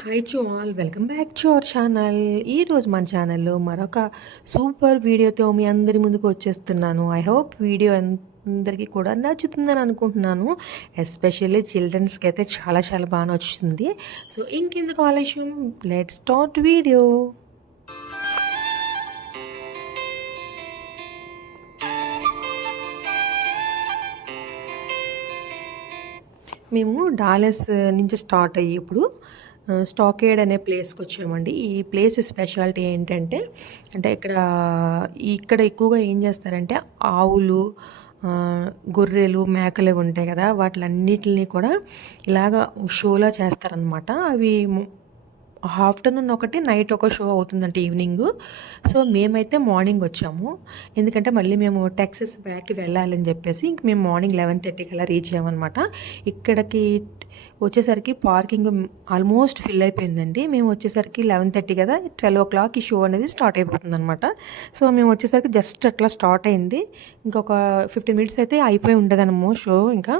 Hi to all, welcome back to our channel. ఈరోజు మన ఛానల్లో మరొక సూపర్ వీడియోతో మీ అందరి ముందుకు వచ్చేస్తున్నాను. ఐ హోప్ వీడియో అందరికీ కూడా నచ్చుతుందని అనుకుంటున్నాను. ఎస్పెషల్లీ చిల్డ్రన్స్కి అయితే చాలా చాలా బాగా నచ్చుతుంది. సో ఇంకెందుకు ఆలస్యం, లెట్స్ స్టార్ట్ వీడియో. మేము డాలస్ నుంచి స్టార్ట్ అయ్యి ఇప్పుడు స్టాకేడ్ అనే ప్లేస్కి వచ్చామండి. ఈ ప్లేస్ స్పెషాలిటీ ఏంటంటే, ఇక్కడ ఎక్కువగా ఏం చేస్తారంటే ఆవులు, గొర్రెలు, మేకలు ఉంటాయి కదా, వాటిలన్నిటిని కూడా ఇలాగ షోలా చేస్తారనమాట. అవి ఆఫ్టర్నూన్ ఒకటి, నైట్ ఒక షో అవుతుందంట ఈవినింగ్. సో మేమైతే మార్నింగ్ వచ్చాము, ఎందుకంటే మళ్ళీ మేము టెక్సస్ బ్యాక్కి వెళ్ళాలని చెప్పేసి ఇంక మేము మార్నింగ్ 11:30కి అలా రీచ్ అయ్యామన్నమాట. ఇక్కడికి వచ్చేసరికి పార్కింగ్ ఆల్మోస్ట్ ఫిల్ అయిపోయిందండి. మేము వచ్చేసరికి 11:30 కదా, 12 o'clock ఈ షో అనేది స్టార్ట్ అయిపోతుంది అనమాట. సో మేము వచ్చేసరికి జస్ట్ అట్లా స్టార్ట్ అయింది. ఇంకొక 15 minutes అయితే అయిపోయి ఉండదన్నమో షో ఇంకా.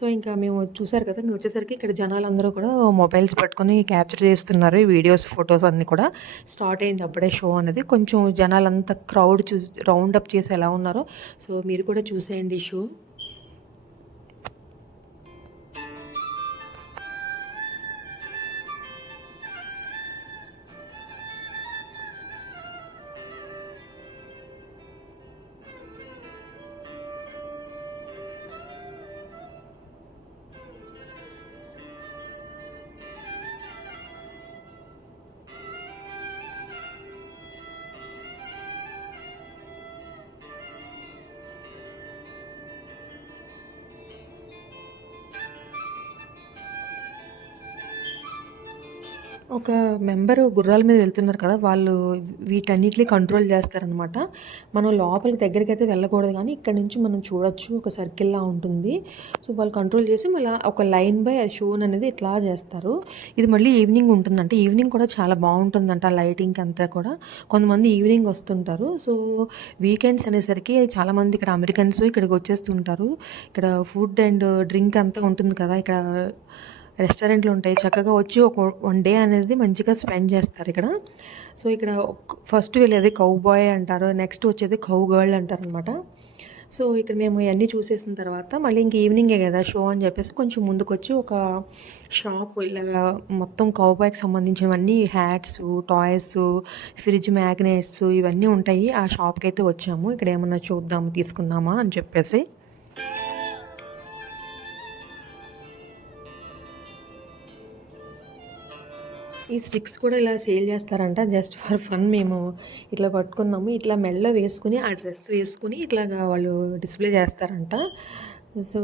సో ఇంకా మేము చూసారు కదా, మేము వచ్చేసరికి ఇక్కడ జనాలందరూ కూడా మొబైల్స్ పట్టుకొని క్యాప్చర్ చేస్తున్నారు. వీడియోస్, ఫొటోస్ అన్నీ కూడా. స్టార్ట్ అయింది అప్పుడే షో అనేది. కొంచెం జనాలంతా క్రౌడ్ రౌండ్ అప్ చేసి ఎలా ఉన్నారో, సో మీరు కూడా చూసేయండి ఈ షో. ఒక మెంబరు గుర్రాల మీద వెళ్తున్నారు కదా, వాళ్ళు వీటన్నిటిని కంట్రోల్ చేస్తారనమాట. మనం లోపలికి దగ్గరికి అయితే వెళ్ళకూడదు, కానీ ఇక్కడ నుంచి మనం చూడొచ్చు, ఒక సర్కిల్లా ఉంటుంది. సో వాళ్ళు కంట్రోల్ చేసి మళ్ళీ ఒక లైన్ బై షోన్ అనేది ఇట్లా చేస్తారు. ఇది మళ్ళీ ఈవినింగ్ ఉంటుందంటే, ఈవినింగ్ కూడా చాలా బాగుంటుందంట లైటింగ్ అంతా కూడా. కొంతమంది ఈవినింగ్ వస్తుంటారు. సో వీకెండ్స్ అనేసరికి చాలామంది ఇక్కడ అమెరికన్స్ ఇక్కడికి వచ్చేస్తుంటారు. ఇక్కడ ఫుడ్ అండ్ డ్రింక్ అంతా ఉంటుంది కదా, ఇక్కడ రెస్టారెంట్లు ఉంటాయి. చక్కగా వచ్చి ఒక 1 day అనేది మంచిగా స్పెండ్ చేస్తారు ఇక్కడ. సో ఇక్కడ ఫస్ట్ వెళ్ళేది కౌ బాయ్ అంటారు, నెక్స్ట్ వచ్చేది కౌ గర్ల్ అంటారు అనమాట. సో ఇక్కడ మేము ఇవన్నీ చూసేసిన తర్వాత మళ్ళీ ఇంక ఈవినింగే కదా షో అని చెప్పేసి కొంచెం ముందుకు వచ్చి ఒక షాప్ ఇలాగా మొత్తం కౌ బాయ్కి సంబంధించినవన్నీ హ్యాట్స్, టాయ్స్, ఫ్రిడ్జ్ మ్యాగ్నెట్స్ ఇవన్నీ ఉంటాయి. ఆ షాప్కి అయితే వచ్చాము. ఇక్కడ ఏమన్నా చూద్దాము, తీసుకుందామా అని చెప్పేసి. ఈ స్టిక్స్ కూడా ఇలా సేల్ చేస్తారంట, జస్ట్ ఫర్ ఫన్. మేము ఇట్లా పట్టుకున్నాము, ఇట్లా మెడలో వేసుకుని ఆ డ్రెస్ వేసుకుని ఇట్లాగా వాళ్ళు డిస్ప్లే చేస్తారంట. సో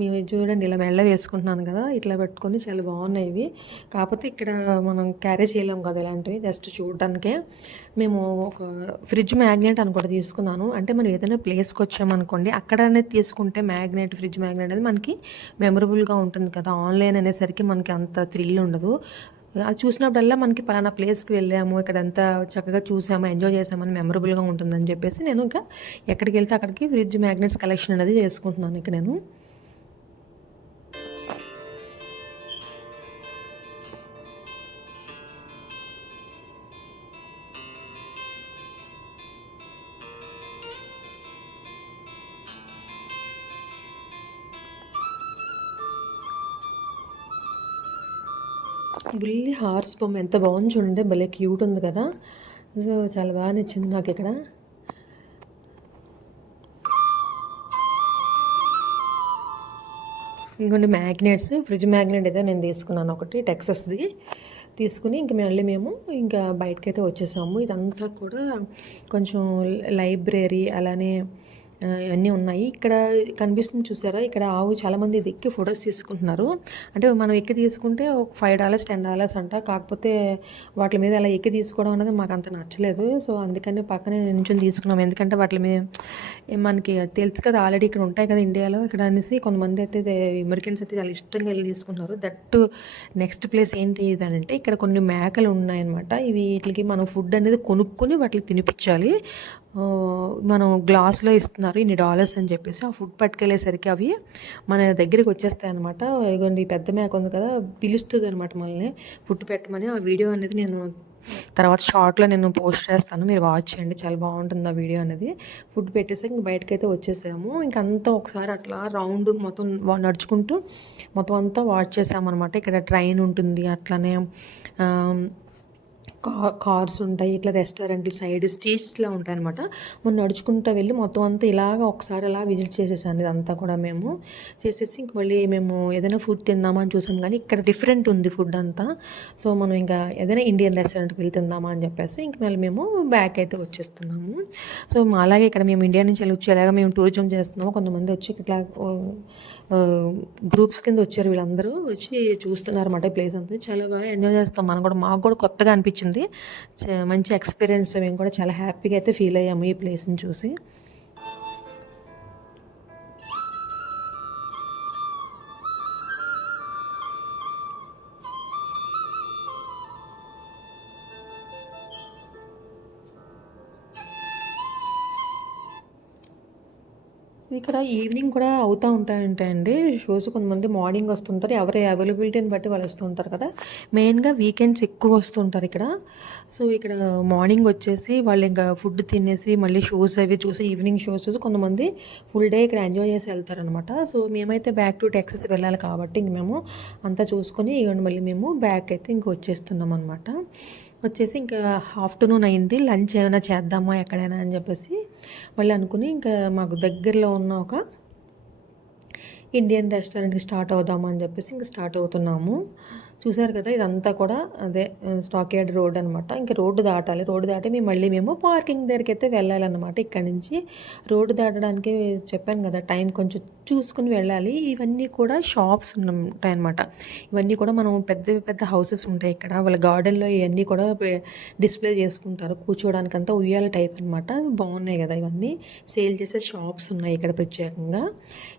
మేము చూడండి ఇలా మెడలో వేసుకుంటున్నాను కదా, ఇట్లా పెట్టుకొని చాలా బాగున్నాయి ఇవి. కాకపోతే ఇక్కడ మనం క్యారీ చేయలేము కదా ఇలాంటివి, జస్ట్ చూడడానికే. మేము ఒక ఫ్రిడ్జ్ మ్యాగ్నెట్ అని కూడా తీసుకున్నాను. అంటే మనం ఏదైనా ప్లేస్కి వచ్చామనుకోండి, అక్కడ అనేది తీసుకుంటే మ్యాగ్నెట్, ఫ్రిడ్జ్ మ్యాగ్నెట్ అనేది మనకి మెమరబుల్గా ఉంటుంది కదా. ఆన్లైన్ అనేసరికి మనకి అంత థ్రిల్ ఉండదు. అది చూసినప్పుడల్లా మనకి పలానా ప్లేస్కి వెళ్ళాము, ఇక్కడంతా చక్కగా చూసాము, ఎంజాయ్ చేసామని మెమరబుల్గా ఉంటుందని చెప్పేసి నేను ఇంకా ఎక్కడికి వెళ్తే అక్కడికి ఫ్రిడ్జ్ మ్యాగ్నెట్స్ కలెక్షన్ అనేది చేసుకుంటున్నాను ఇక్కడ నేను. బుల్లి హార్స్ బొమ్మ ఎంత బాగుంది చూడండి, భలే క్యూట్ ఉంది కదా. సో చాలా బాగా నచ్చింది నాకు ఇక్కడ. ఇంకొన్ని మ్యాగ్నెట్స్, ఫ్రిడ్జ్ మ్యాగ్నెట్ అయితే నేను తీసుకున్నాను ఒకటి టెక్సస్ది. తీసుకుని ఇంక మేము ఇంకా బయటకైతే వచ్చేసాము. ఇదంతా కూడా కొంచెం లైబ్రరీ అలానే అన్నీ ఉన్నాయి. ఇక్కడ కనిపిస్తుంది చూసారా, ఇక్కడ ఆవు చాలామంది ఇది ఎక్కి ఫొటోస్ తీసుకుంటున్నారు. అంటే మనం ఎక్కి తీసుకుంటే ఒక $5, $10 అంట. కాకపోతే వాటి మీద అలా ఎక్కి తీసుకోవడం అనేది మాకు అంత నచ్చలేదు. సో అందుకని పక్కనే నించొని తీసుకున్నాం. ఎందుకంటే వాటి మీద మనకి తెలుసు కదా, ఆల్రెడీ ఇక్కడ ఉంటాయి కదా ఇండియాలో. ఇక్కడ అనేసి కొంతమంది అయితే అమెరికన్స్ అయితే చాలా ఇష్టంగా వెళ్ళి తీసుకుంటున్నారు. దట్ నెక్స్ట్ ప్లేస్ ఏంటి ఇదంటే, ఇక్కడ కొన్ని మేకలు ఉన్నాయన్నమాట. వీటికి మనం ఫుడ్ అనేది కొనుక్కొని వాటికి తినిపించాలి. మనం గ్లాస్లో ఇస్తున్నారు ఇన్ని డాలర్స్ అని చెప్పేసి. ఆ ఫుడ్ పట్టుకెళ్ళేసరికి అవి మన దగ్గరికి వచ్చేస్తాయి అనమాట. ఇగోండి ఈ పెద్ద మేక ఉంది కదా, పిలుస్తుంది అనమాట మనల్ని ఫుడ్ పెట్టమని. ఆ వీడియో అనేది నేను తర్వాత షార్ట్లో నేను పోస్ట్ చేస్తాను, మీరు వాచ్ చేయండి, చాలా బాగుంటుంది ఆ వీడియో అనేది. ఫుడ్ పెట్టేసి ఇంక బయటకైతే వచ్చేసాము. ఇంకంతా ఒకసారి అట్లా రౌండ్ మొత్తం నడుచుకుంటూ మొత్తం అంతా వాచ్ చేసామన్నమాట. ఇక్కడ ట్రైన్ ఉంటుంది, అట్లానే కార్స్ ఉంటాయి, ఇట్లా రెస్టారెంట్లు సైడ్ స్ట్రీట్స్లా ఉంటాయి అనమాట. మనం నడుచుకుంటూ వెళ్ళి మొత్తం అంతా ఇలాగ ఒకసారి అలా విజిట్ చేసేసాను ఇదంతా కూడా మేము చేసేసి ఇంక మళ్ళీ మేము ఏదైనా ఫుడ్ తిందామా అని చూసాం, కానీ ఇక్కడ డిఫరెంట్ ఉంది ఫుడ్ అంతా. సో మనం ఇంకా ఏదైనా ఇండియన్ రెస్టారెంట్కి వెళ్ళి తిందామా అని చెప్పేసి ఇంక మళ్ళీ మేము బ్యాక్ అయితే వచ్చేస్తున్నాము. సో అలాగే ఇక్కడ మేము ఇండియా నుంచి వెళ్ళి వచ్చి ఎలాగ మేము టూరిజం చేస్తున్నాము, కొంతమంది వచ్చి ఇట్లా గ్రూప్స్ కింద వచ్చారు, వీళ్ళందరూ వచ్చి చూస్తున్నారు అన్నమాట. ప్లేస్ అంతా చాలా బాగా ఎంజాయ్ చేస్తాం మనం కూడా, మాకు కూడా కొత్తగా అనిపించింది, మంచి ఎక్స్పీరియన్స్. మేము కూడా చాలా హ్యాపీగా అయితే ఫీల్ అయ్యాము ఈ ప్లేస్ని చూసి. ఇక్కడ ఈవినింగ్ కూడా అవుతూ ఉంటాయండి షోస్. కొంతమంది మార్నింగ్ వస్తుంటారు, ఎవరి అవైలబిలిటీని బట్టి వాళ్ళు వస్తుంటారు కదా. మెయిన్గా వీకెండ్స్ ఎక్కువ వస్తుంటారు ఇక్కడ. సో ఇక్కడ మార్నింగ్ వచ్చేసి వాళ్ళు ఇంకా ఫుడ్ తినేసి మళ్ళీ షోస్ అవి చూసి ఈవినింగ్ షోస్ చూసి కొంతమంది ఫుల్ డే ఇక్కడ ఎంజాయ్ చేసి వెళ్తారనమాట. సో మేమైతే బ్యాక్ టు టెక్సస్ వెళ్ళాలి కాబట్టి ఇంక మేము అంతా చూసుకొని ఇక మళ్ళీ మేము బ్యాక్ అయితే ఇంక వచ్చేస్తున్నాం అనమాట. వచ్చేసి ఇంకా ఆఫ్టర్నూన్ అయింది, లంచ్ ఏమైనా చేద్దామా ఎక్కడైనా అని చెప్పేసి మళ్ళీ అనుకుని ఇంకా మాకు దగ్గరలో ఉన్న ఒక ఇండియన్ రెస్టారెంట్కి స్టార్ట్ అవుదామా అని చెప్పేసి ఇంకా స్టార్ట్ అవుతున్నాము. చూసారు కదా, ఇదంతా కూడా అదే స్టాక్ యార్డ్ రోడ్ అనమాట. ఇంకా రోడ్డు దాటాలి, రోడ్డు దాటి మేము పార్కింగ్ దగ్గరికి అయితే వెళ్ళాలన్నమాట. ఇక్కడ నుంచి రోడ్డు దాటడానికి చెప్పాను కదా, టైం కొంచెం చూసుకుని వెళ్ళాలి. ఇవన్నీ కూడా షాప్స్ ఉంటాయన్నమాట. ఇవన్నీ కూడా మనం పెద్ద పెద్ద హౌసెస్ ఉంటాయి ఇక్కడ, వాళ్ళ గార్డెన్లో ఇవన్నీ కూడా డిస్ప్లే చేసుకుంటారు కూర్చోవడానికి, అంతా ఉయ్యాల టైప్ అనమాట. బాగున్నాయి కదా, ఇవన్నీ సేల్ చేసే షాప్స్ ఉన్నాయి ఇక్కడ ప్రత్యేకంగా.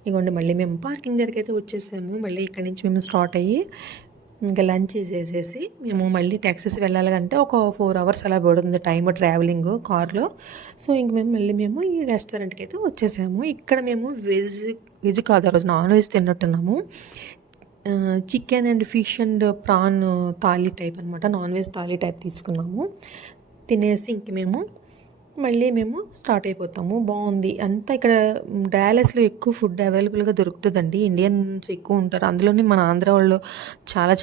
ఇదిగోండి మళ్ళీ మేము పార్కింగ్ దగ్గరికి అయితే వచ్చేసాము. మళ్ళీ ఇక్కడ నుంచి మేము స్టార్ట్ అయ్యి ఇంకా లంచ్ చేసేసి మేము మళ్ళీ టెక్సస్ వెళ్ళాలంటే ఒక 4 hours అలా పడుతుంది టైం ట్రావెలింగ్ కార్లో. సో ఇంక మేము ఈ రెస్టారెంట్కి అయితే వచ్చేసాము. ఇక్కడ మేము వెజ్ కాదు, ఆ రోజు నాన్ వెజ్ తిన్నట్టున్నాము. Chicken and fish and prawn thali type అనమాట, నాన్ వెజ్ థాలీ టైప్ తీసుకున్నాము. తినేసి ఇంక మళ్ళీ మేము స్టార్ట్ అయిపోతాము. బాగుంది అంతా. ఇక్కడ డాలస్లో ఎక్కువ ఫుడ్ అవైలబుల్గా దొరుకుతుందండి, ఇండియన్స్ ఎక్కువ ఉంటారు, అందులోని మన ఆంధ్ర వాళ్ళు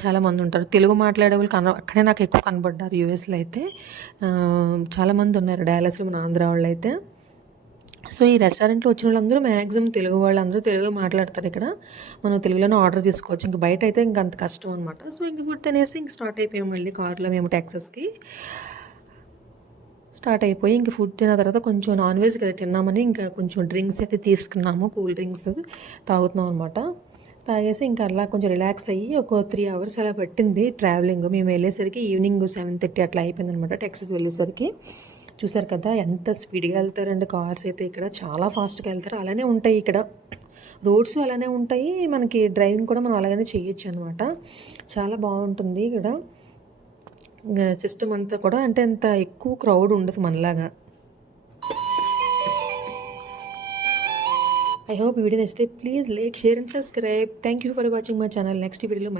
చాలా మంది ఉంటారు. తెలుగు మాట్లాడే వాళ్ళు అక్కడే నాకు ఎక్కువ కనబడ్డారు. యూఎస్లో అయితే చాలామంది ఉన్నారు డాలస్లో మన ఆంధ్ర వాళ్ళు అయితే. సో ఈ రెస్టారెంట్లో వచ్చిన వాళ్ళందరూ మ్యాక్సిమం తెలుగు వాళ్ళందరూ తెలుగు మాట్లాడతారు. ఇక్కడ మనం తెలుగులోనే ఆర్డర్ తీసుకోవచ్చు, ఇంక బయట అయితే ఇంక అంత కష్టం అనమాట. సో ఇంక ఫుడ్ తినేసి ఇంక స్టార్ట్ అయిపోయాము మళ్ళీ కార్లో మేము టెక్సస్కి. స్టార్ట్ అయిపోయి ఇంక ఫుడ్ తిన్న తర్వాత కొంచెం నాన్ వెజ్ కదా తిన్నామని ఇంకా కొంచెం డ్రింక్స్ అయితే తీసుకున్నాము, కూల్ డ్రింక్స్ తాగుతున్నాం అనమాట. తాగేసి ఇంకా అలా కొంచెం రిలాక్స్ అయ్యి ఒక 3 hours అలా పట్టింది ట్రావెలింగ్. మేము వెళ్ళేసరికి ఈవినింగ్ 7:30 అట్లా అయిపోయింది అనమాట టెక్సస్ వెళ్ళేసరికి. చూసారు కదా ఎంత స్పీడ్గా వెళ్తారండి కార్స్ అయితే, ఇక్కడ చాలా ఫాస్ట్గా వెళ్తారు. అలానే ఉంటాయి ఇక్కడ రోడ్స్, అలానే ఉంటాయి, మనకి డ్రైవింగ్ కూడా మనం అలాగనే చేయొచ్చు అనమాట. చాలా బాగుంటుంది ఇక్కడ సిస్టమ్ అంతా కూడా. అంటే అంత ఎక్కువ క్రౌడ్ ఉండదు మనలాగా. ఐ హోప్ వీడియో నచ్చితే please like, share and subscribe. Thank you for watching my channel. Next వీడియోలో